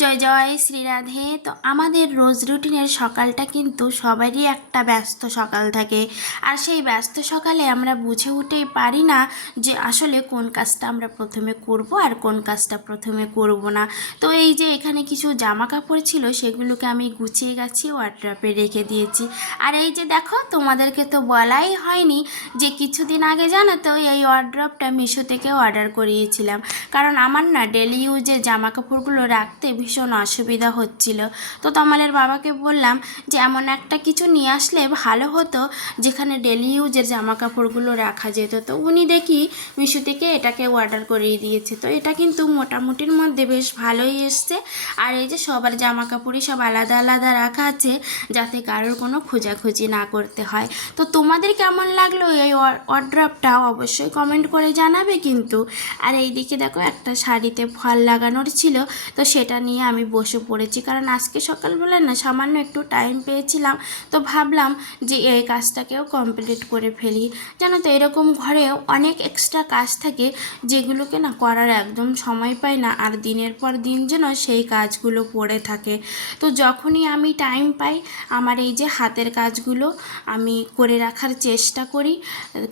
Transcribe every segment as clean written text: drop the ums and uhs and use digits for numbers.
জয় জয় শ্রী রাধে। তো আমাদের রোজ রুটিনের সকালটা কিন্তু সবারই একটা ব্যস্ত সকাল থাকে, আর সেই ব্যস্ত সকালে আমরা বুঝে উঠতেই পারি না যে আসলে কোন কাজটা আমরা প্রথমে করব আর কোন কাজটা প্রথমে করব না। তো এই যে এখানে কিছু জামা কাপড় ছিল, সেগুলোকে আমি গুছিয়ে গাছিয়ে ওয়ার্ড্রপে রেখে দিয়েছি। আর এই যে দেখো, তোমাদেরকে তো বলাই হয়নি যে কিছুদিন আগে জানো তো এই ওয়ার্ড্রপটা মিশো থেকে অর্ডার করিয়েছিলাম, কারণ আমার না ডেলি ইউজের জামা কাপড়গুলো রাখতে ভীষণ অসুবিধা হচ্ছিল। তো তমালের বাবাকে বললাম যে এমন একটা কিছু নিয়ে আসলে ভালো হতো যেখানে ডেলি ইউজের জামা কাপড়গুলো রাখা যেত। তো উনি দেখি মিশো থেকে এটাকে অর্ডার করিয়ে দিয়েছে। তো এটা কিন্তু মোটামুটির মধ্যে বেশ ভালোই এসছে। আর এই যে সবার জামা কাপড়ই সব আলাদা আলাদা রাখা আছে, যাতে কারোর কোনো খোঁজাখুঁজি না করতে হয়। তো তোমাদের কেমন লাগলো এই ওয়ার্ড্রপটা অবশ্যই কমেন্ট করে জানাবে কিন্তু। আর এইদিকে দেখো, একটা শাড়িতে ফল লাগানোর ছিল, তো সেটা নিয়ে আমি বসে পড়েছি, কারণ আজকে সকালবেলা না সামান্য একটু টাইম পেয়েছিলাম। তো ভাবলাম যে এই কাজটাকেও কমপ্লিট করে ফেলি। জানো তো, এরকম ঘরেও অনেক এক্সট্রা কাজ থাকে যেগুলোকে না করার একদম সময় পাই না, আর দিনের পর দিন যেন সেই কাজগুলো পড়ে থাকে। তো যখনই আমি টাইম পাই আমার এই যে হাতের কাজগুলো আমি করে রাখার চেষ্টা করি,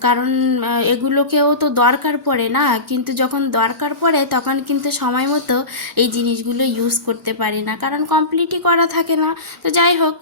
কারণ এগুলোকেও তো দরকার পড়ে না, কিন্তু যখন দরকার পড়ে তখন কিন্তু সময় মতো এই জিনিসগুলো ইউজ করতে পারি না, কারণ কমপ্লিটই করা থাকে না। তো যাই হোক,